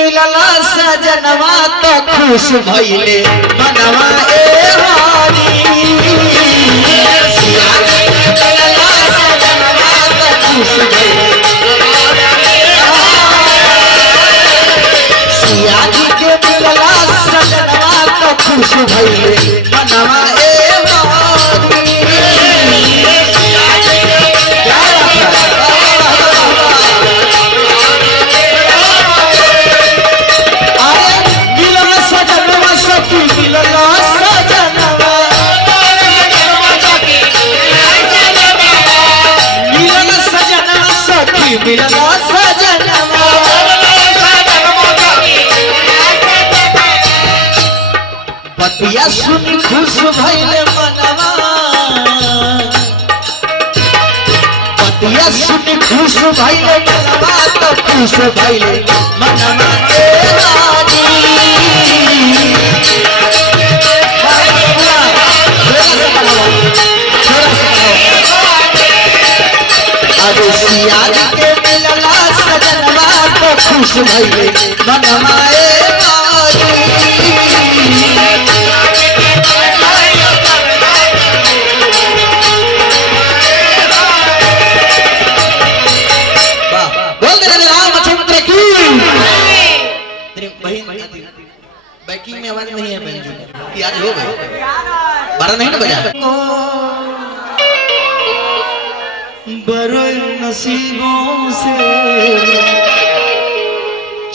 मिलला सजनवा तो खुश भइले मनवा ए हरी सिया जी के मिलला सजनवा तो खुश भइले सिया जी के मिलला सजनवा तो खुश भइले मनवा ए मिलना सजनवा पतिया सुनी खुश भइले मनवा पतिया सुनी खुश भइले मनवा तो खुश भइले मनवा ए रानी अरे सिया जी के मिलला सजनवा तो खुश भइले मनवा ए रानी बोल दे रामचंद्र की तेरी बहन बैकिंग में आवाज नहीं है बहन जी कि आज हो गए 12 नहीं ना बजा बड़े नसीबों से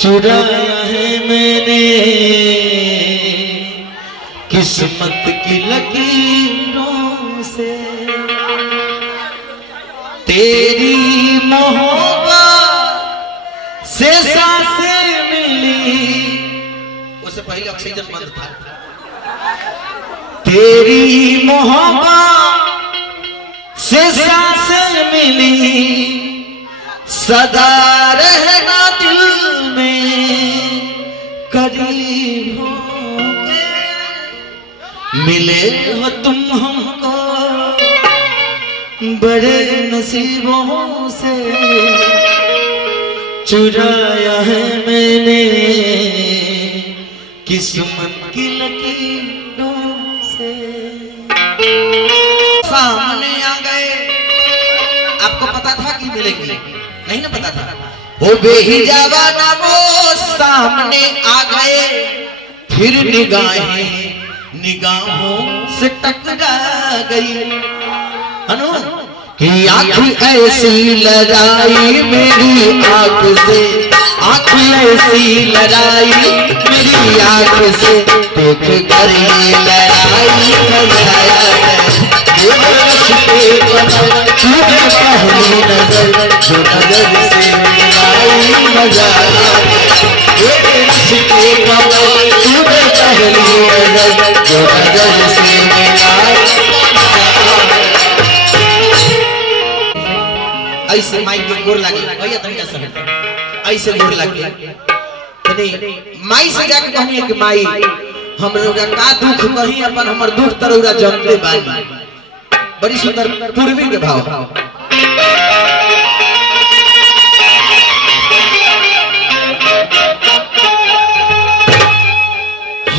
चुराया है मैंने किस्मत की लकीरों से तेरी मोहब्बत से सांसें मिली उससे पहले ऑक्सीजन बंद था तेरी मोहब्बत से सांसें मिली सदा रहना दिल में करीब हो मिले हो तुम हमको बड़े नसीबों से चुराया है मैंने किस्मत की लकीरों से सामने आ गए आपको पता था कि मिलेंगे नहीं ना पता था वो बेहिजावा ना वो सामने आ गए फिर निगाहें निगाहों से टकरा गई अनु कि आँख ऐसी लड़ाई मेरी आँख से आँख ऐसी लड़ाई मेरी आँख से देख कर ये लड़ाई मचाया पहली नजर जो नजर से मिलाई मजा पहली नजर जो नजर से मिलाई ऐसे माइक में गोर लगे भैया तनी ऐसा ऐसे गोर लगे तनी माई से जाके कहनी कि माई हम लोग का दुख कहीं अपन हमर दुख तरौरा जानते बानी बड़ी सुंदर पूर्वी के भाव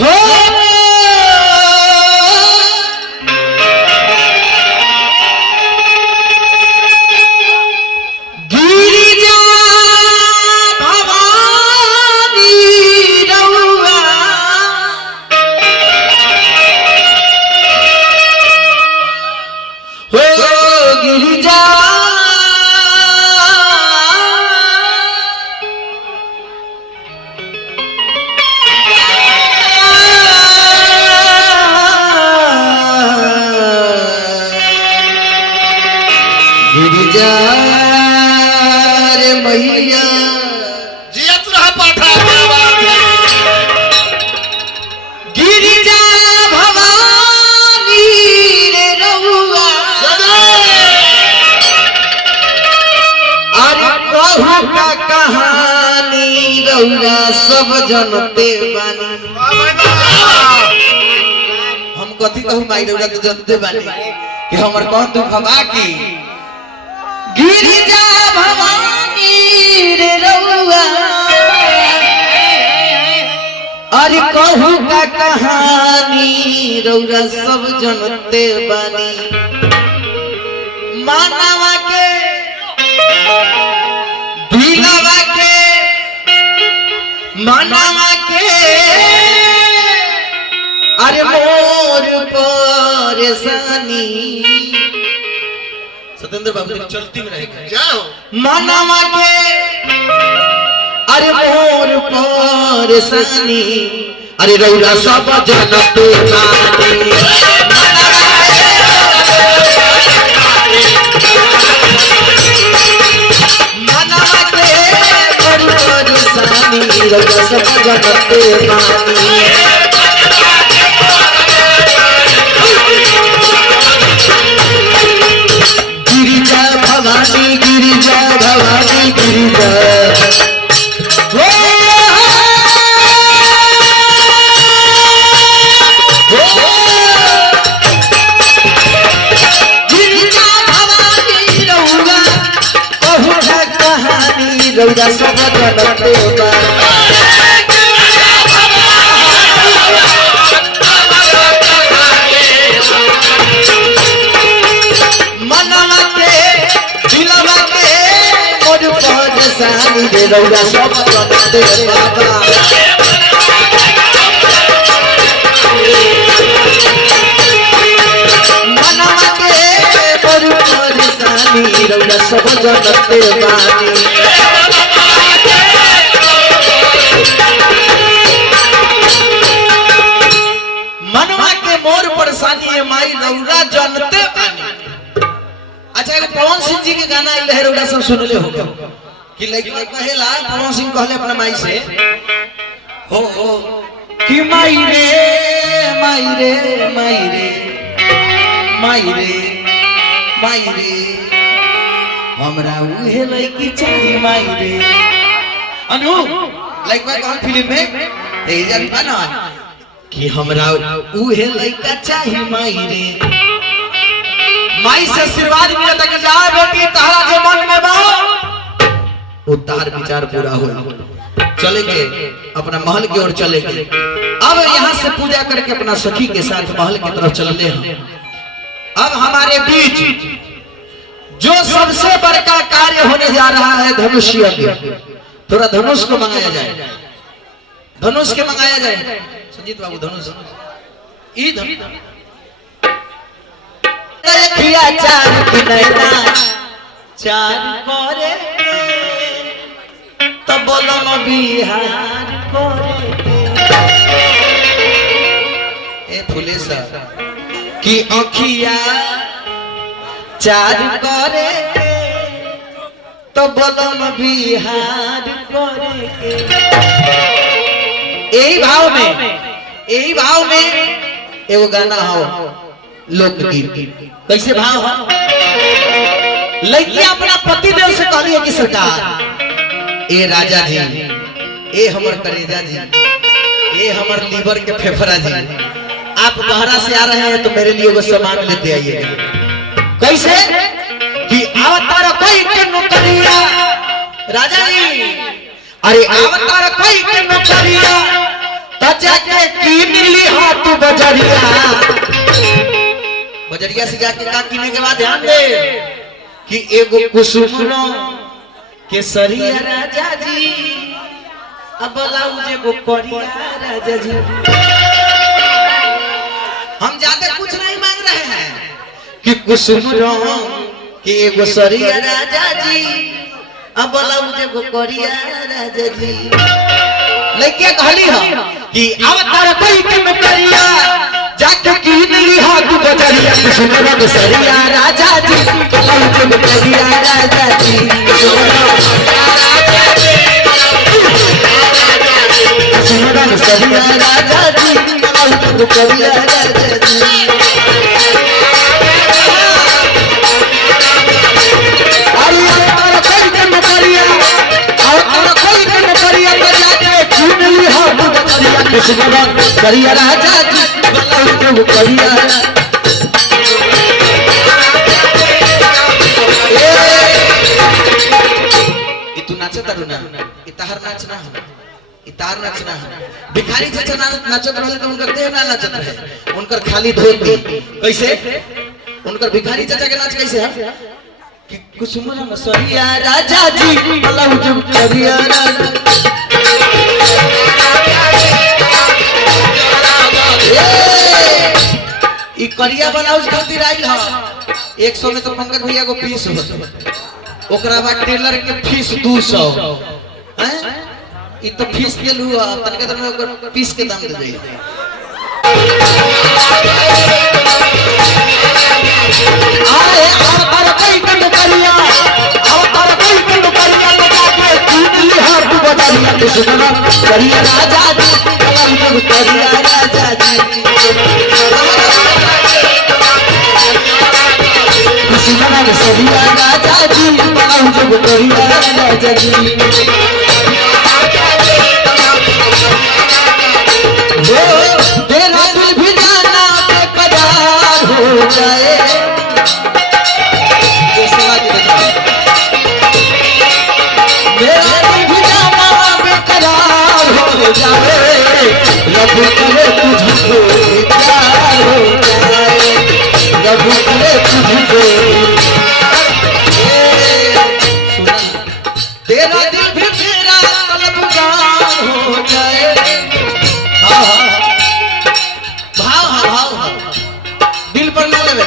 हो गिरिजा भवानी रउआ गिरिजा गिरिजा रे मैया जिया तू रहा पाठा गिरिजा भवानी रे रउआ अरे कहू का कहानी रउआ सब जनते बानी हम कथी कहू माई रउआ तो जनते बानी कि हमर कौन दुख बा की गिरिजा भवानी रे रउआ अरे कहू का कहानी रौरा सब जनते बानी मानवा के दिलवा के मानवा के अरे मोर परेशानी सतेंद्र बाबू तेरी चलती में रहेगा जाओ मानवा के अरे मोर परेशानी अरे रौरा सब जनते बानी मानवा के मोर परेशानी रौरा सब जनते बानी गिरिजा भवानी गिरिजा भवानी गिरिजा रौरा सब जनते मनवा के दिलवा के मोर परेशानी रे रौरा सब जनते बाबा मनवा के मोर परेशानी रौरा सब जनते बानी मनवा के मोर परेशानी है माई रौरा जनते बानी। अच्छा अगर पवन सिंह जी के गाना आइल है रौरा सब सुनले हो कि लइका कहेला पवन सिंह कहले अपना माई से हो कि माई रे माई रे माई रे माई रे माई रे हमरा उहे लइकी चाहिए माई रे अनु लइका कौन फिल्म में ए जान बना कि हमरा उहे लइका चाहिए माई रे माई से आशीर्वाद मिलता कि जा बेटी तारा जो मन में बा वो तार विचार पूरा हो चलेंगे अपना महल की ओर चलेंगे। अब यहाँ से पूजा करके अपना सखी के साथ महल की तरफ चलने हैं। अब हमारे बीच जो सबसे बड़का कार्य होने जा रहा है धनुष थोड़ा धनुष को मंगाया जाए धनुष के मंगाया जाए संजीत बाबू धनुष ई चार करे तब बोलो बिहार करे ए फुले सा कि अखिया चार करे तो बोलो बिहार करे यही भाव में एगो गाना हो लोकगीत कैसे भाव हो लड़की अपना पति देव से कहली है कि सरकार ए राजा जी ए हमर करेजा जी ए हमर लीवर के फेफड़ा जी आप बाहर से आ रहे हैं तो मेरे लिए वो सामान लेते आइए कैसे कि अवतार कोई के नौकरिया राजा जी अरे अवतार कोई के नौकरिया जाके की मिली हाथ बजरिया से जाके का किने के बाद ध्यान दे कि एगो कुसुमनो केसरिया राजा जी अब ब्लाउज एगो करिया राजा जी हम ज्यादा कुछ नहीं मांग रहे हैं कि कुसुमनो के एगो सरिया राजा जी अब ब्लाउज एगो करिया राजा जी लेके कहली हो कि अवतार कोई के नौकरिया जाके की मिली हाथ बजरिया कुसुमनो के सरिया राजा जी ब्लाउज एगो करिया राजा जी कुसुमनो के सरिया राजा जी ब्लाउज एगो करिया राजा जी करिया राजा जी ब्लाउज करिया तू नाचे तारू ना तहर नाच ना इतार नचना है। भिखारी चाचा नाचत रहे तो उनकर देह ना नाचत रहे, उनकर खाली धोती। कैसे उनकर भिखारी चाचा के नाच कैसे है कि कुसुमरा मसरिया राजा जी पलव जुग करिया राजा ई करिया ब्लाउज खातिर आइल ह 100 में तो पंकज भैया को पीस हो, ओकरा बाद टेलर के फीस 200 हैं। ई तो फीस के लू तनके तर में ओकर पीस के दाम दे दे। आए अवतार कई कंड करिया, अवतार कई कंड करिया बता के चूड़ी हर तू बजारिया ते सुना करिया राजा जी कलम जुग करिया राजा जी सुना के सरिया राजा जी कलम जुग करिया राजा जी। तेरा दिल भी जाना बेकरार हो जाए, मेरा दिल भी जाना बेकरार हो जाए, रब करे तुझको प्यार हो जाए, रब करे तुझको। तेरा दिल भी मेरा तलबगार हो जाए। दिल पर ले लेवे,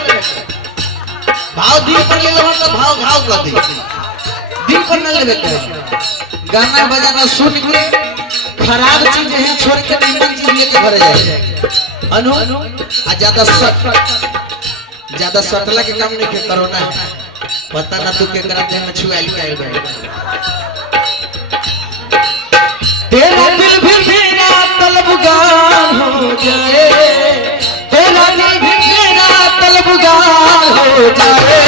भाव दिल पर ले लेवे तो भाव घाव कर दे, दिल पर न लेवे के। गाना बजाना सुन के खराब चीज है छोड़ के नीमन चीज लेके भरे जाए अनु। आ ज्यादा सटला के काम नहीं के कोरोना है, पता ना तू के करते में छुआइल के गए। तेरा दिल भी मेरा तलबगार हो जाए, तेरा दिल भी मेरा तलबगार हो जाए,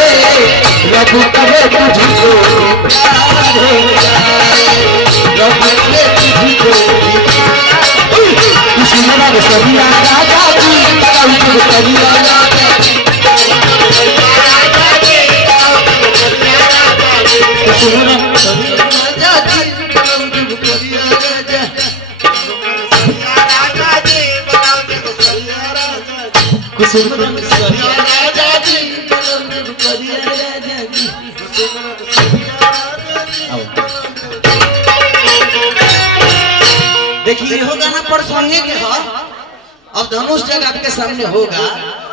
रब करे तुझको प्यार हो जाए, रब करे तुझको। सुना के सरिया राजा जी कलम जुग करिया राजा जी, सुना राजा जी कलम जुग करिया राजा, कुसुम सरिया राजा जी कलम जुग करिया राजा जी। देखिए हो गाना पर सुनने के है, अब धनुष जग आपके सामने होगा।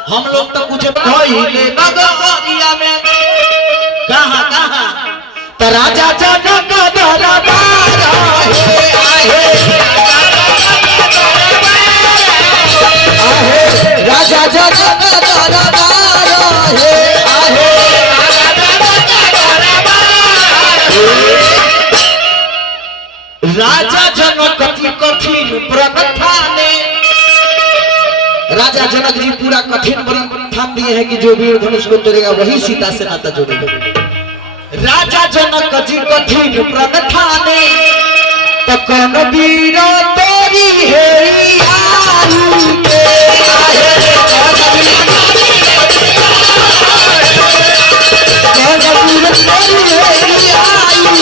हम लोग तो कुछ पहले बगरिया में कहां तो राजा जनक दरबार आहे, राजा जनक दरबार आहे। राजा जनक की कठिन प्रगठाने, राजा जनक जी पूरा कठिन ठान दिए हैं कि जो वीर धनुष को तोड़ेगा वही सीता से नाता जोड़ेगा। राजा जनक जी कठिन प्रगठाने तो कौन वीर तोरी है यारू के, कौन वीर तोरी है यारू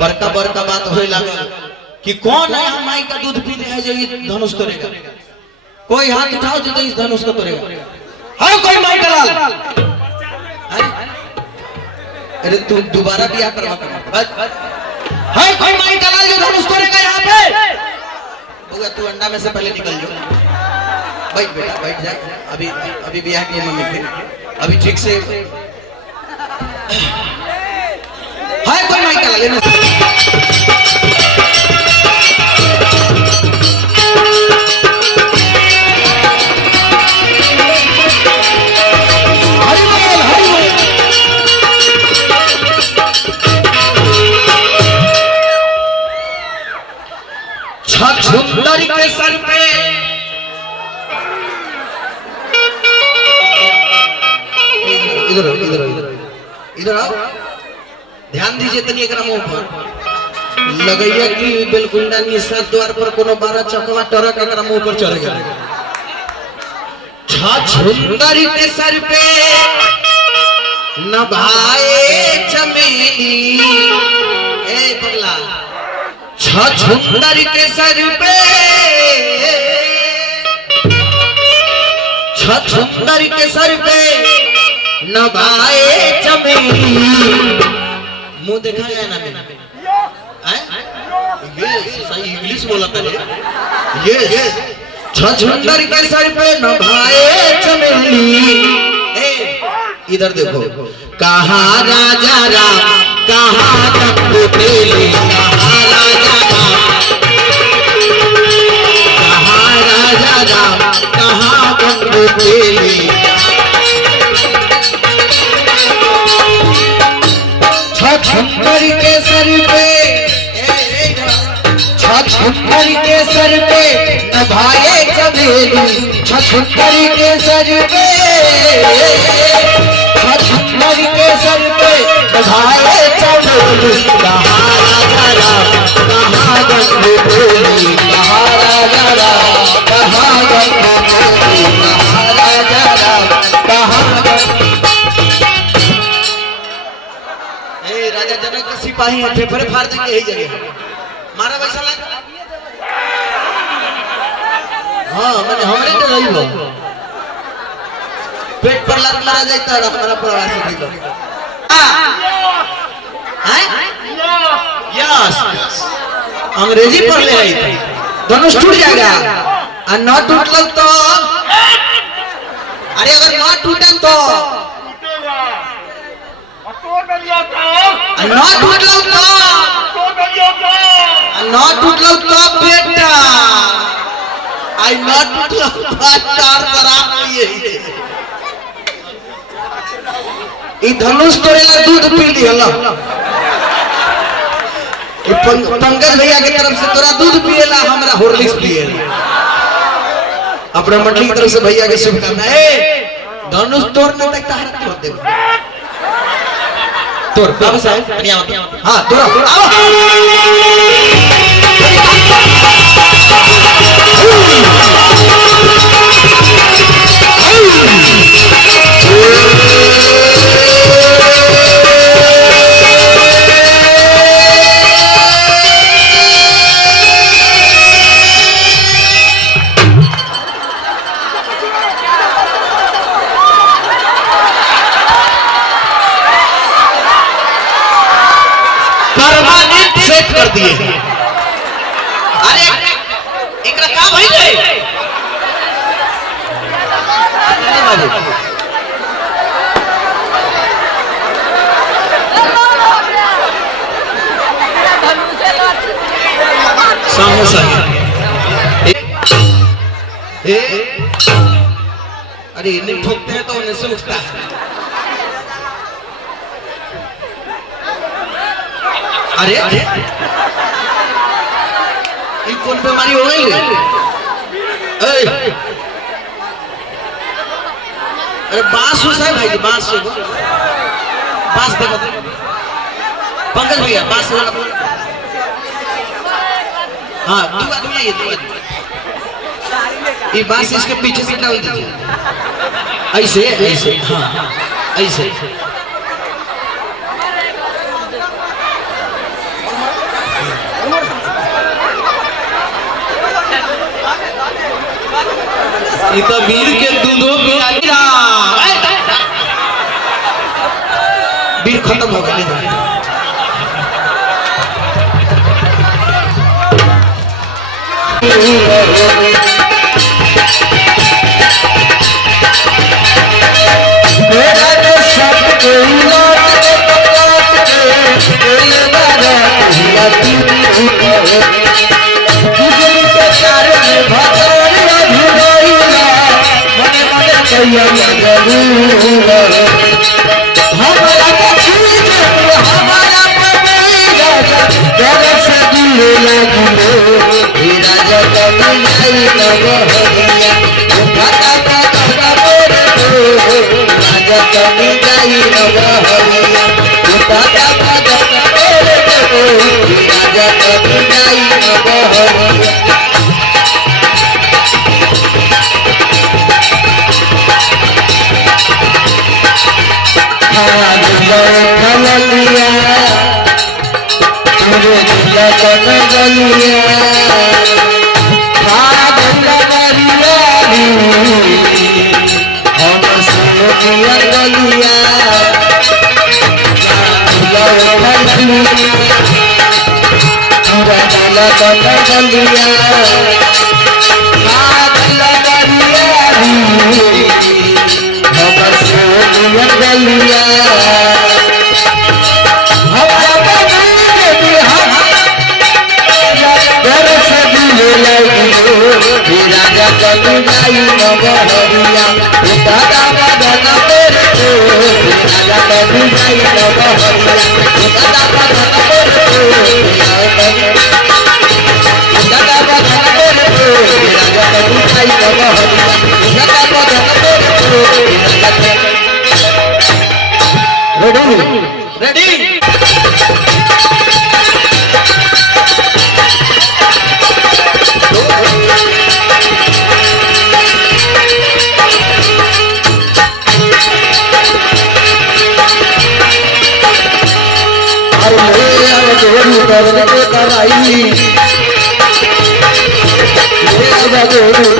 बड़का बड़का बात होए लगा कि कौन है हम माई का दूध पी रहे हैं जो ये धनुष तोड़ेगा। कोई हाथ उठाओ जो तो इस धनुष को तोड़ेगा। हाँ कोई माई का लाल, अरे तू दोबारा ब्याह करवा कर। हाँ कोई माई का लाल जो धनुष तोड़ेगा यहाँ पे। तू अंडा में से पहले निकल जाओ, बैठ बेटा बैठ जा। अभी अभी ब्याह की मम्मी थे, अभी ठीक से। हाय कोई माइक लगा लेना। हरि बोल हरि बोल। छछुंदरी के सर पे इधर इधर इधर आओ, ध्यान दीजिए तनी एकरा मुंह पर लगैया कि बेलकुंडा निशा द्वार पर कोनो 12 चकवा टरक एकरा मुंह पर चढ़ गया। छछुंदरी के सर पे नभाए चमेली ए पगला छछुंदर के सर पे छछुंदर के सर पे नभाए चमेली मुंह देखा जाए ना मेरा ये सही इंग्लिश बोला पहले ये छछुंदर के सर पे नभाए चमेली इधर देखो कहा राजा राम कहा गंगोत्री कहा राजा राम कहा गंगोत्री छछुंदर के सर पे छछुंदर के सर पे नभाए चमेली छछुंदर के सर पे छछुंदर के सर पे नभाए चमेली कहा राजा राम कहा गंगोत्री कहा राजा राम कहा गंगोत्री कहा राजा राम कहा राजा जनक के सिपाही हैं फेफड़े फाड़ देंगे यही जगह मारा वैसा लग हाँ मैंने हमरे तो नहीं हो पेट पर लग मारा जाता है हमारा प्रवासी नहीं यस अंग्रेजी पढ़ ले आई धनुष टूट जाएगा और न टूटल तो अरे अगर न टूटे तो न टूटल तो बेटा आई न टूटल तार शराब पिए ई धनुष तोड़ेला दूध पी लिहला पंकज भैया की तरफ से तोरा दूध पिएला हमरा हॉर्लिक्स पिएला अपना मंडली की तरफ से भैया के शुभकामना धनुष तोड़ने तक तार तोड़ दे तोड़ बाबा साहब हाँ तोड़ कर दिए अरे एकरा का भइल रे समोसा अरे इन्हें ठोकते हैं तो उन्हें से उठता है अरे अरे ये कौन बीमारी हो गई अरे बांस है भाई बांस बांस देखो पंकज भैया बांस हाँ दो आदमी ये बांस इसके पीछे से डाल दीजिए ऐसे ऐसे हाँ ऐसे ये तो वीर के दूधों वीर खत्म हो गए हाँ गलिया तेरे दिला कन गलिया पागल गरिया हम सोनिया गलिया तेरा दिला कन गलिया पागल गरिया हम सोनिया गलिया राजा कलुनाई नगहरिया दादा बदन तेरे को राजा कलुनाई नगहरिया दादा बदन तेरे को दादा बदन तेरे को राजा कलुनाई नगहरिया दादा बदन तेरे को रेडी रेडी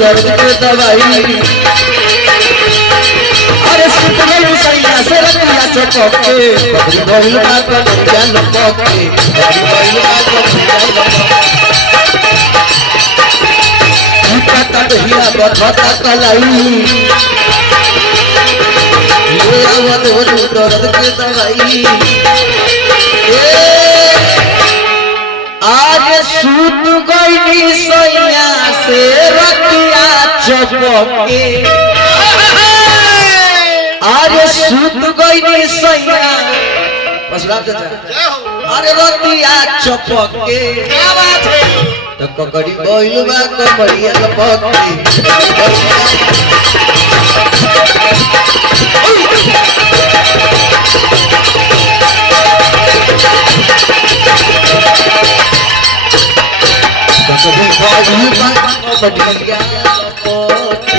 दवाई अरे सुतगल सैया से रखिया चपके बकरी बहिल बात नदिया लपके बकरी बहिल बात नदिया लपके तक हिया बता कलाई ले आवत हो दर्द के दवाई आज सूत गई सैया से रखिया चपके आज सूत गई सैया परशुराम चाचा अरे रतिया चपके क्या बात है तो ककड़ी गइल बा कमरिया लपके ककड़ी गइल बा कमरिया लपके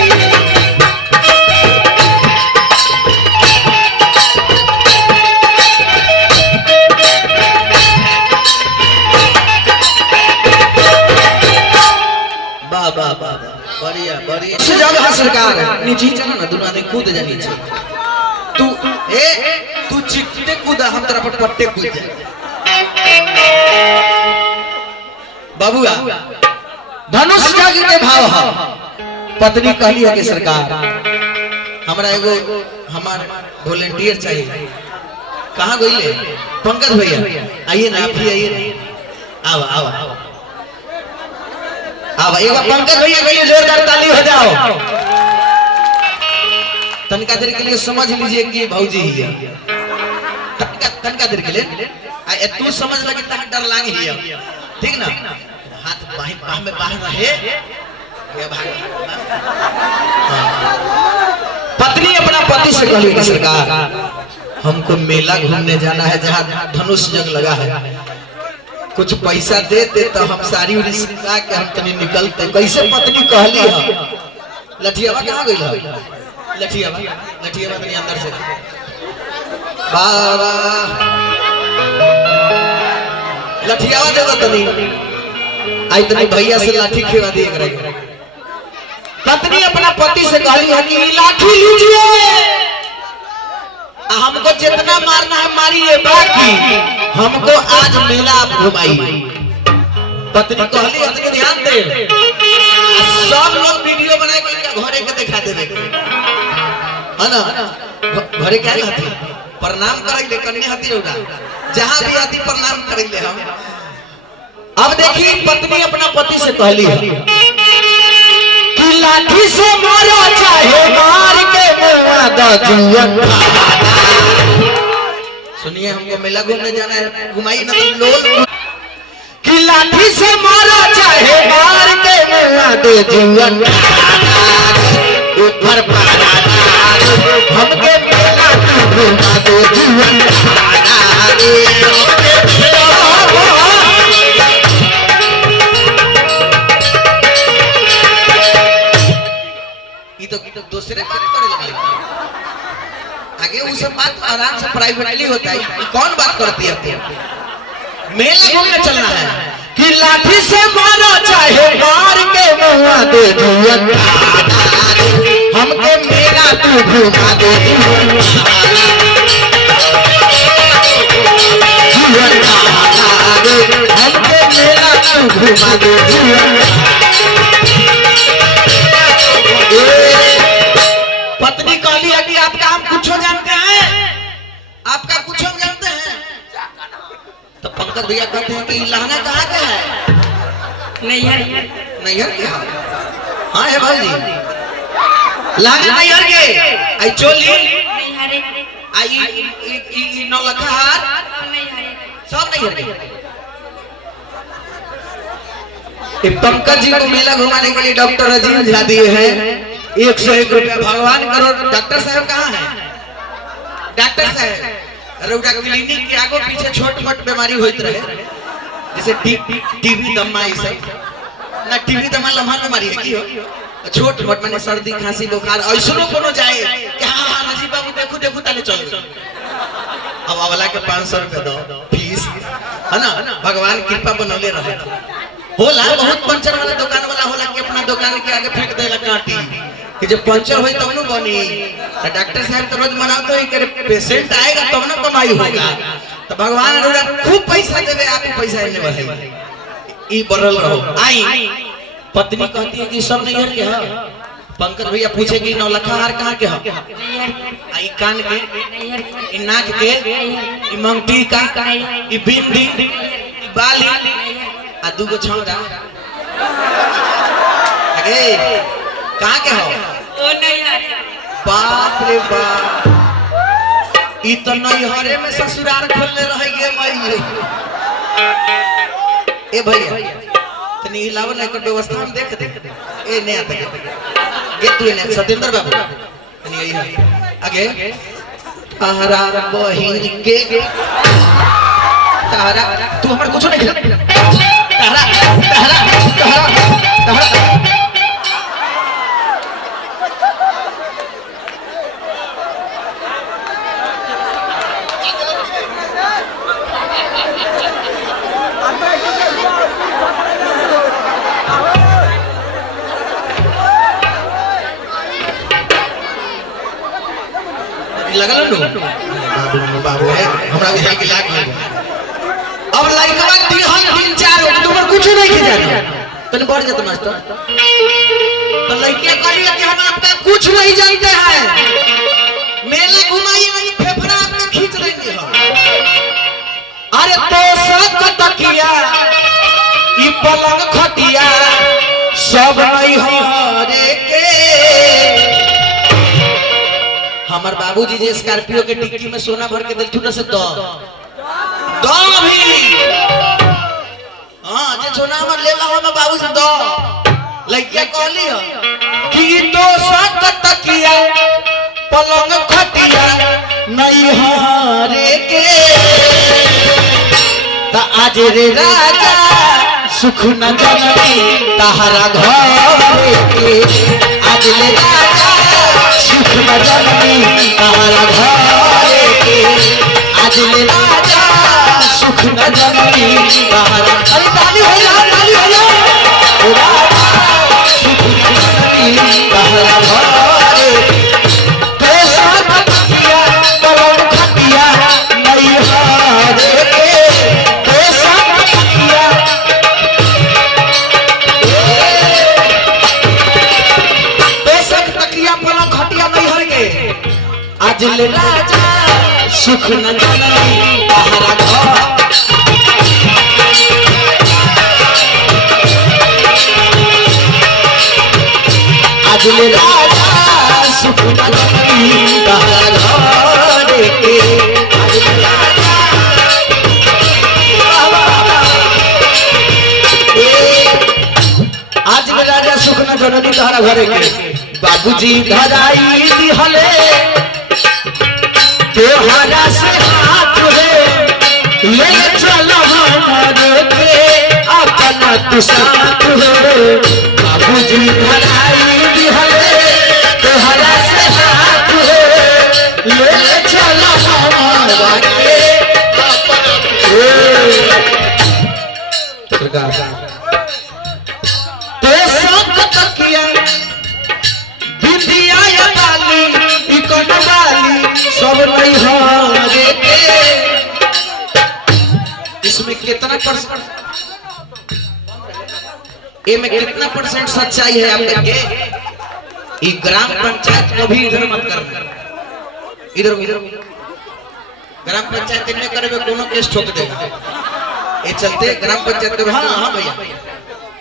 बढ़िया बढ़िया जब है सरकार नीचे चला ना दोनों आदमी कूद जा नीचे तू चिकटे कूदा हम तेरा पर पट्टे कूद जा बाबूआ धनुष जग के भाव है पत्नी कहली है कि सरकार हमरा एगो हमार वॉलंटियर चाहिए कहां गइले पंकज भैया आइए ना आप ही आइए आओ आओ अब एक पंकज भैया के लिए जोरदार ताली हो जाओ तनका देर के लिए समझ लीजिए कि भौजी ही है तनका देर के लिए तू समझ लगे तक डर लागे ही ठीक ना हाथ बाह में बाहर रहे ये भाग पत्नी अपना पति से कहली कि सरकार हमको मेला घूमने जाना है जहाँ धनुष जंग लगा है कुछ पैसा देते तो हम सारी रिश्ता के हम तनी निकलते कैसे पत्नी कहली है लठियावा कहाँ गई है लठियावा तनी अंदर से बाबा लठियावा दे दो तनी आई तनी भैया से लाठी खेवा दिए करे पत्नी अपना पति से कहली है कि लाठी लीजिए हमको जितना मारना है मारिए बाकी हमको आज मेला आप घुमाइए पत्नी कहली इतने ध्यान दे सब लोग वीडियो बना के इनका घरे के दिखा देवे है ना घरे क्या रहती प्रणाम करेले कन्या हती रौदा जहां भी आती प्रणाम करेले हम अब देखिए पत्नी अपना पति से कहली है कि लाठी से मारो चाहे मार के मुआ द जुअन सुनिए हमको मेला घूमने जाना है घुमाइए ना तुम लोग कि लाठी से मारो चाहे मार के मुआ दे जुअन ऊपर पारा हमके मेला घुमा दे जुअन ये तो दूसरे करे लगे आगे वो सब बात आराम से प्राइवेटली होता है, कौन बात करती है? मेला घूमने चलना है कि लाठी से मारो चाहे मार के मुआ दे जुअन हमके मेला तू घुमा दे जुअन हमके मेला तू घुमा दे जुअन। पत्नी कहली है कि आपका हम कुछ जानते हैं, आपका कुछ हम जानते हैं। तो पंकज भैया कहते हैं कि लहंगा कहाँ का है? नैहर के। हाँ है भाई जी, लहंगा नैहर के, आई चोली आई नौलखा हार सब नैहर के। पंकज जी को मेला घुमाने के लिए डॉक्टर राजीव झा दिए हैं 101 रुपया। भगवान करो। डॉक्टर साहब कहाँ हैं? डॉक्टर साहब रउरा क्लिनिक के आगो पीछे छोट मोट बीमारी होइत रहे, जैसे टीबी दमा ई सब ना। टीबी दमा लम्हा बीमारी है की हो, छोट मोट माने सर्दी खांसी बुखार ऐसनो कोनो जाए कि हां राजीव बाबू देखो देखो ताले चल गए। अब वाला के 500 रुपया दो फीस है ना। भगवान कृपा बनौले रहे। होला बहुत पंचर वाला दुकान वाला होला कि अपना दुकान के आगे फेंक देला कांटी कि जब पंचर होई तब न बनी। तो डॉक्टर साहब तो रोज मनाते हैं कि पेशेंट आएगा तब न कमाई होगा। तो भगवान रोज खूब पैसा देवे, आप पैसा इन्ने बढ़ाई ई बढ़ल रहो। आई पत्नी कहती है कि सब नैहर के है। पंकज भैया पूछे कि नौलखा हार कहाँ के है? आई कान के, ई नाक के, ई मंगटी का, ई बिंदी, ई बाली आ दूगो छौड़ा। अगे कहाँ के हो? बाप रे बाप, ई तो नैहरे में ससुराल खोलने रहिए मइये। ए भैया तनी हिलाओ ना, एकर व्यवस्था हम देख दे। ए ने आता गे तू ने सतेंद्र बाबू तनी यही है आगे। तारा बहिन के तारा तू हमर कुछ नहीं खिला। तारा तारा तारा तारा लगल नो बाबू है हमरा बिहार के लाग लगे। अब लइकवा दिहन 3-4 अक्टूबर कुछ नहीं की जाने तने बढ़ जात मास्टर। तो लइके कहली कि हम आपका कुछ नहीं जानते हैं, मेला घुमाइए नहीं फेफड़ा आपका खींच लेंगे हम। अरे तो सब तकिया ई पलंग खटिया सब नहीं हरे के। हमार बाबूजी जे स्कॉर्पियो के डिक्की में सोना भर के देलथु न से दो अभी। हां जे सोना हमर लेला हम बाबू से दो। लइका कहली हो कि तो सात तकिया पलंग खटिया नहीं हारे के। त आज रे राजा सुख न जननी तहरा घर के। आज रे राजा सुख न जननी तहरा घर के। आज रे राजा सुख न जननी तहरा। अरे ताली हो जा, ताली हो जा। ओ राजा सुख न जननी तहरा घर के। पैसा खटिया पलंग खटिया नहीं हारे के। पैसा खटिया आज ले राजा सुख न जननी तहरा घर। आज ले राजा सुख न जननी तहरा घर के। आज ले राजा आज ले राजा सुख न जननी तहरा घर के। बाबूजी धराई दिहले तोहरा से हाथ रे ले चलो हमारे के अपना तू साथ रे। बाबूजी धराई दिहले तोहरा से हाथ रे ले चलो हमारे के कितना परसेंट ये में कितना परसेंट सच्चाई है आप देखे? ये ग्राम पंचायत को भी इधर मत कर, इधर इधर ग्राम पंचायत ने करे कोनो केस ठोक देगा। ये चलते ग्राम पंचायत के हाँ हाँ भैया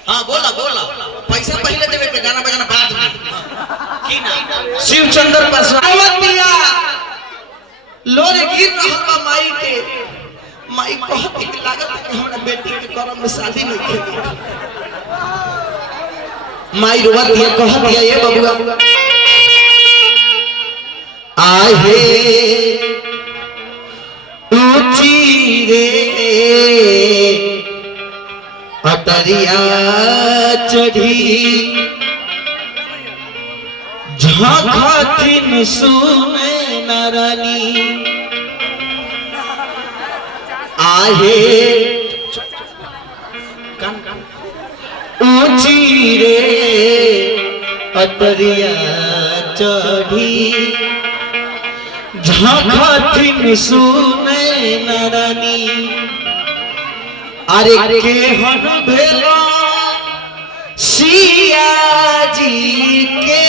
हाँ बोला बोला पैसा पहले देवे के गाना बजाना बाद में। की ना शिवचंद्र परसवातिया लोरे गिर रहल माई के माई कहत के लागत कि हमरा बेटी के करम में शादी नहीं खेली। माई रोवत ये कहत ये बबुआ आहे ऊंची रे अतरिया चढ़ी झांखथिन सुने नारानी आहे ऊंची रे अतरिया चढ़ी झांखथिन सुने नारानी अरे केहन भेला सिया जी के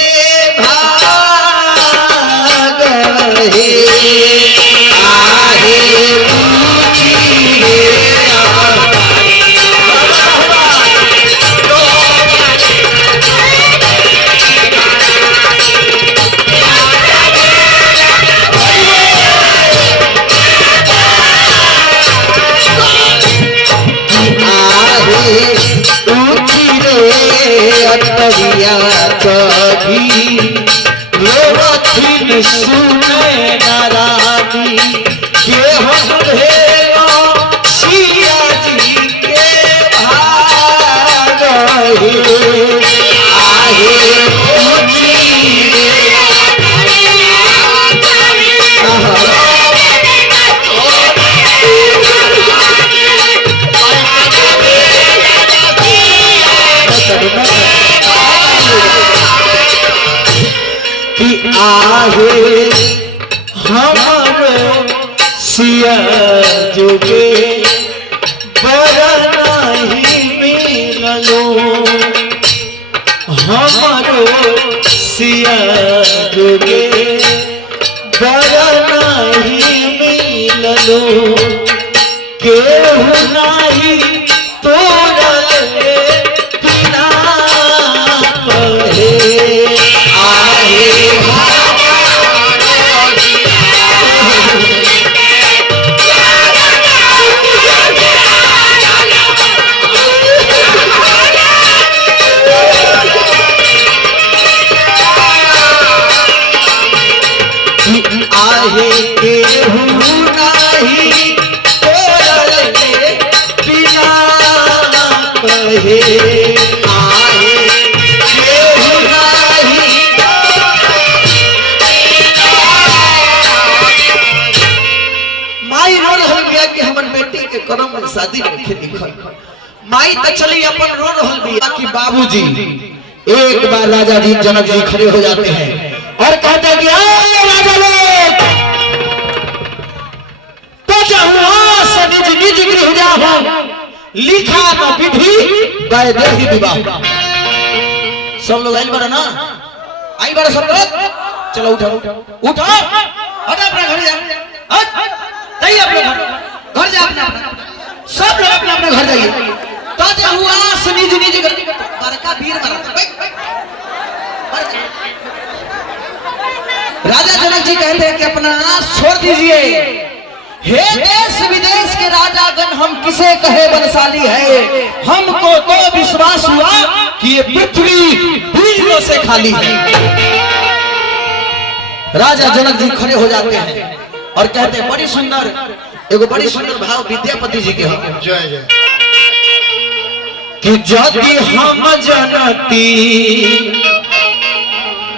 भाग हे आहे ऊंची रे अतरिया कभी रोवथिन सुने नारानी केहन भेला सिया जी के भाग हे आहे ऊंची रे आहे हमारो सिया जुगे बड़ा नहीं मिललो हमारो सिया जुगे बड़ा नहीं मिललो केहू नहीं तोरा बिना कहे आहे आहे केहू नहीं तोरा बिना कहे आहे केहू नहीं माई रो रहल बिया कि हमर बेटी के करम में शादी नहीं लिखल। माई तो चली अपन रो रहल बिया कि बाबूजी। एक बार राजा जी जनक जी खड़े हो जाते हैं और कहते हैं कि राजा लोग तो जहुआ से निज निज गृह जाओ लिखा न विधि वैदेही विवाह। सब लोग आइल बड़ा ना आई बड़ा सब लोग चलो उठो उठो हटा अपना घर जा नहीं अपने घर जा अपना सब लोग अपना अपना घर जाइए। तो जहुआ से निज निज बड़का वीर बना राजा जनक जी कहते हैं कि अपना छोड़ दीजिए। हे देश विदेश के राजागण हम किसे कहे बलशाली है। हमको तो विश्वास हुआ कि ये पृथ्वी वीरों से खाली है। राजा जनक जी खड़े हो जाते हैं और कहते हैं बड़ी सुंदर एगो बड़ी सुंदर भाव विद्यापति जी के हैं। जय जय कि यदि हम जनती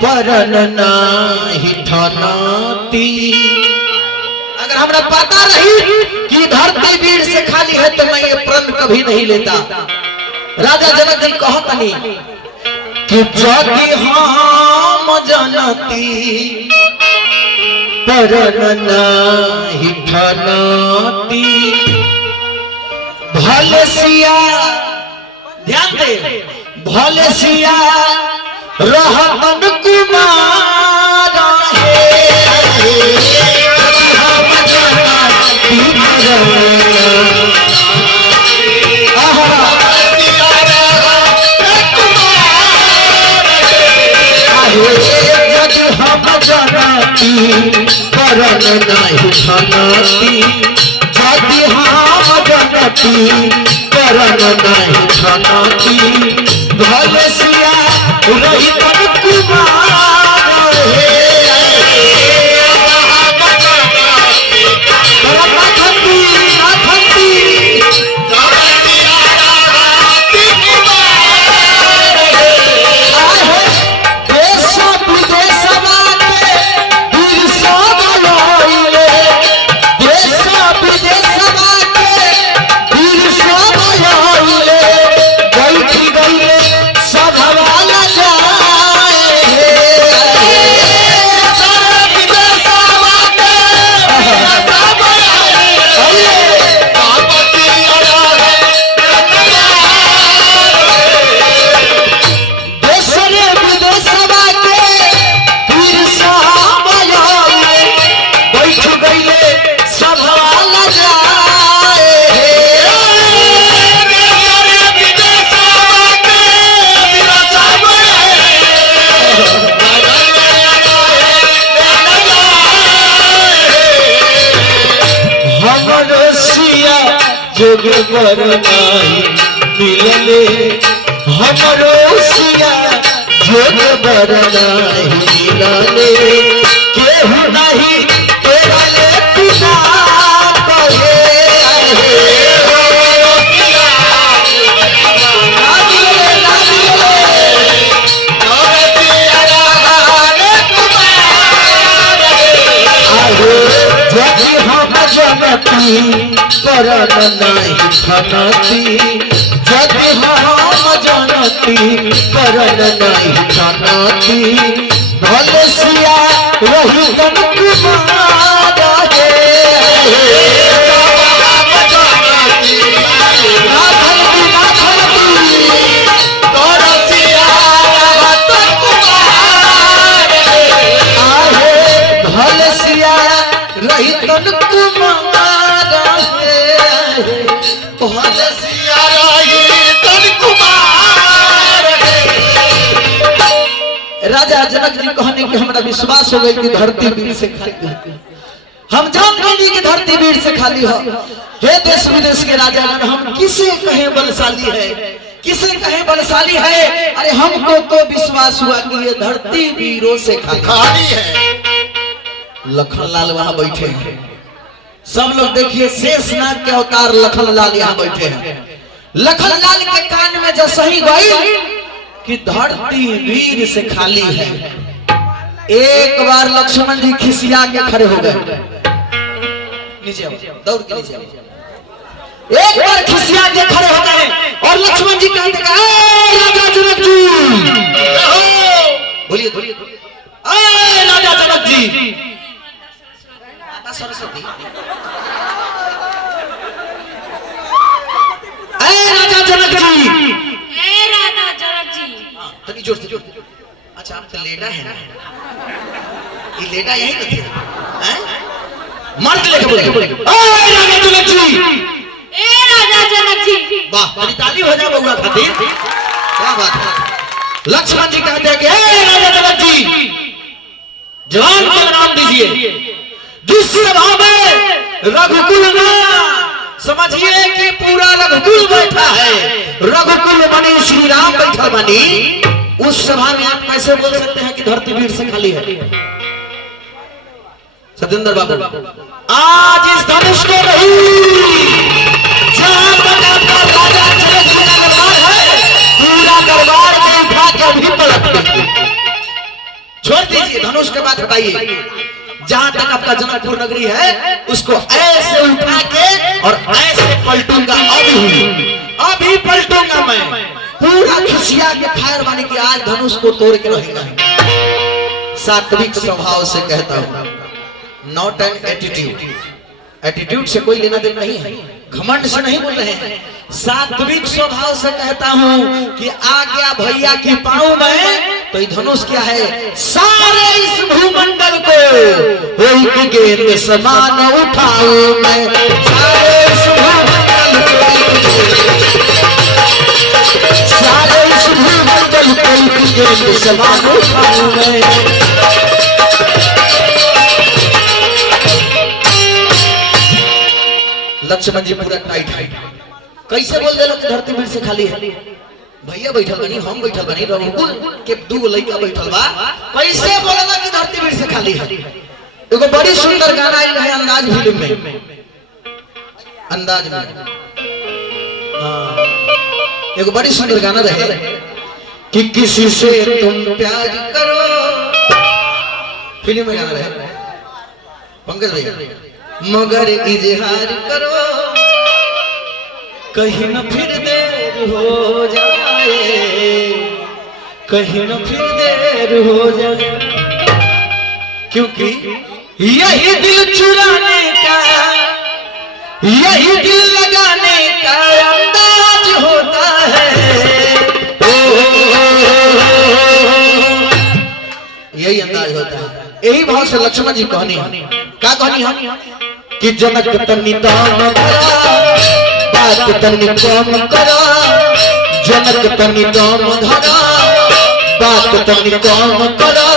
परन नाही ठनती। अगर हमरा पता रही कि धरती वीर से खाली है तो मैं ये प्रण कभी नहीं लेता। राजा जनक जी कहतनी कि यदि हम जनती परन नाही ठनती भले सिया ध्यान दे भले सिया रहमन कुमार हम जनती करन नहीं छनती यदि हम जनती करन नहीं छनती भले सिया रहमन कुमार हे जोग पर नहीं मिलले हमरो सिया जोग पर नहीं मिलले केहू नहीं तेरा ले पिता कहे जनती करन नहीं छनती यदि हम जनती करन नहीं छनती भले सिया रहमन कुमार हे भले सिया रहमन कुमार भले सिया रहमन कुमार। राजा जनक जी कहने कि हमरा विश्वास हो गई कि धरती वीर से खाली है। हम जान गए कि धरती वीर से खाली हो। हे देश विदेश के राजा हम किसे कहे बलशाली है किसे कहे बलशाली है। अरे हमको तो विश्वास हुआ कि ये धरती वीरों से खाली है। लखनलाल वहां बैठे हैं। सब लोग देखिए शेषनाग के अवतार लखनलाल यहाँ बैठे हैं। लखनलाल के कान में जो सही गई कि धरती वीर से खाली है। एक बार लक्ष्मण जी खिसिया के खड़े हो गए। नीचे दौड़ के नीचे एक बार खिसिया के खड़े हो गए और लक्ष्मण जी कहते हैं राजा जनक जी बोलिए बोलिए राजा जनक जी सरस्वती राजा जनक जी राजा जनक जी तनी जोर से अच्छा आप तो लेडा है ना ये लेडा यही तो थे हैं मर्द लेके बोले राजा जनक जी राजा जनक जी वाह तनी ताली हो जाए बउआ खातिर क्या बात है। लक्ष्मण जी कहते हैं कि राजा जनक जी जवान को नाम दीजिए जिस सभा में रघुकुल ना समझिए कि पूरा रघुकुल बैठा है। रघुकुल बनी श्री राम बैठा बनी उस सभा में आप कैसे बोल सकते हैं कि धरती वीर से खाली है। सत्येंद्र बाबू आज इस धनुष को नहीं जहां तक आपका राजा जनक जी का दरबार है पूरा दरबार में उठा के अभी पलट छोड़ दीजिए धनुष के बाद हटाइए। जहां तक आपका जनकपुर नगरी है उसको ऐसे उठा के और ऐसे पलटूंगा। अभी पलटूंगा मैं पूरा खिसिया के फायर माने कि आज धनुष को तोड़ के रहेगा। सात्विक स्वभाव से कहता हूं नॉट एन एटीट्यूड। एटीट्यूड से कोई लेना देना नहीं है। घमंड से नहीं बोल रहे हैं। सात्विक स्वभाव से कहता हूँ कि आ गया भैया की पाँव में, तो ये धनुष क्या है? सारे इस भूमंडल को एक गेंद समान उठाऊं मैं, सारे इस भूमंडल को एक गेंद समान उठाऊं मैं। लक्ष्मण जी पूरा टाइट है। कैसे बोल दे कि धरती भीड़ से खाली है? भैया बैठल बनी, हम बैठल बनी, रघुकुल के दो लड़का बैठल बा, कैसे बोलला कि धरती भीड़ से खाली है? एगो बड़ी सुंदर गाना आइल है अंदाज फिल्म में, अंदाज में एगो बड़ी सुंदर गाना रहे कि किसी से तुम प्यार करो, फिल्म में गाना रहे पंकज भैया, मगर इजहार करो कहीं न फिर देर हो जाए, कहीं न फिर देर हो जाए, क्योंकि यही दिल चुराने का, यही दिल लगाने का अंदाज होता है। यही अंदाज होता है। यही भाव से लक्ष्मण जी कहनी है, क्या कहनी है कि जनक तनी दान बात तनी कम करा, जनक तनी दान धरा बात तनी कम करा,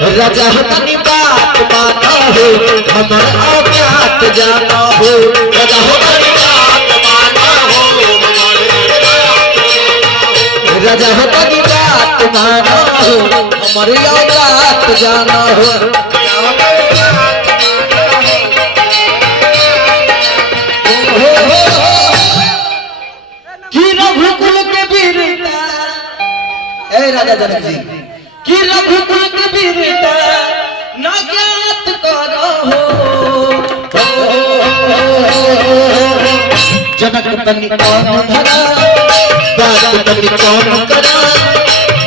राजा तनी बात माना हो हमर औकात जाना हो, राजा तनी बात माना हो राजा तनी बात माना हो हमर औकात जाना हो। राजा जनक जी कि रघुकुल के वीरता न ज्ञात करो हो, जनक तनी कौन धरा बात तनी कौन करा,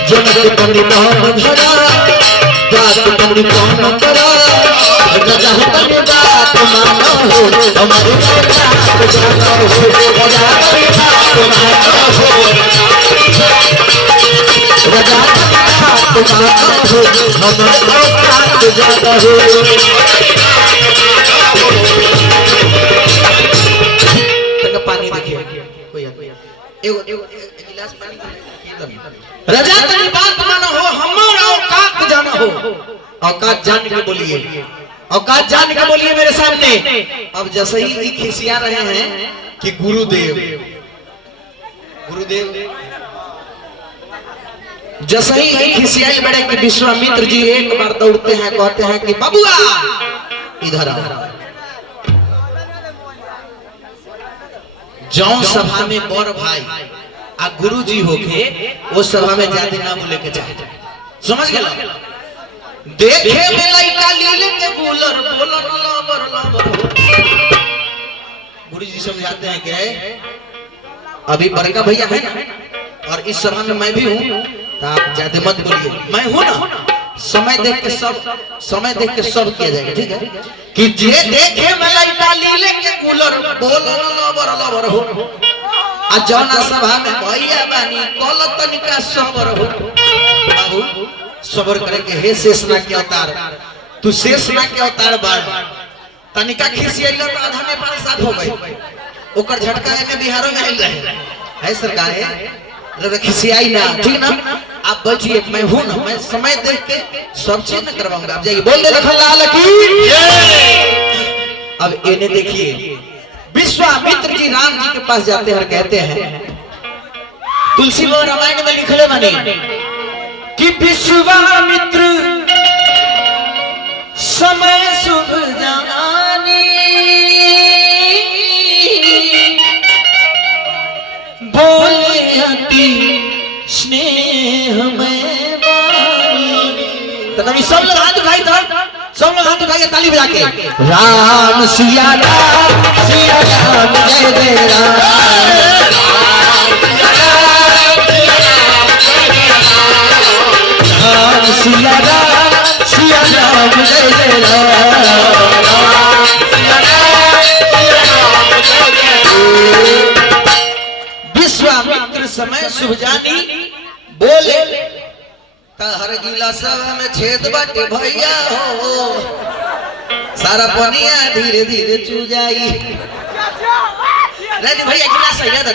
जनक तनी कौन धरा बात तनी कौन करा, राजा तनी बात मानो हो हमारी बात जानो हो, राजा तनी बात मानो हो राजा बात मानो हो हमारी बात जानो हो। तक पानी देखिए कोई एगो गिलास पानी, राजा तनी बात मानो हो हमारा औकात जाना हो, औकात जान के बोलिए, औकात जान के बोलिए मेरे सामने। अब जैसे ही खिसिया रहे हैं कि गुरुदेव गुरुदेव, जैसे ही खिसियाई बड़े कि विश्वामित्र जी एक बार दौड़ते हैं, कहते हैं कि बबुआ इधर आओ। जौन सभा में बड़ भाई आ गुरु जी होके वो सभा में जाते ना बोले के चाहे, समझ गए? देखे में लइका लीले के गुलर बोलन लबर लबर, गुरु जी समझाते हैं कि अभी बड़का भैया है ना और इस सभा में मैं भी हूँ, तो आप ज्यादा मत बोलिए, मैं हूँ ना, समय देख के सब किया जाएगा, ठीक है? कि जे देखे में लइका लीले के गुलर बोलन लबर लबर हो, आ जौना सभा में भैया बानी कल तनिका सबर हो। बाबू सबर करे के हे शेषना के अवतार, तू शेषना के अवतार बाड़, तनिका खिसियला तो आधा नेपाल साफ हो गई, ओकर झटका में बिहारो में आइल रहे है सरकार है, जरा खिसियाई ना, ठीक ना? आप बचिए, मैं हूं ना, मैं समय देख के सब चीज न करवाऊंगा। आप जाइए बोल दे लखन लाल की जय। अब इन्हें देखिए, विश्वामित्र जी राम जी के पास जाते हैं, कहते हैं तुलसी में रामायण में लिखले बने कि विश्वामित्र समय शुभ जानी, बोले अति स्नेह में वाणी। तो कभी सब लोग हाथ उठाई, सब लोग हाथ उठाइए ताली बजा के, राम सिया राम जय जय राम, राम सिया राम जय जय राम, समय शुभ जानी बोले हर गिलासवा में छेद बाटे भैया हो सारा पनिया धीरे धीरे चू जाई। नहीं भैया गिलास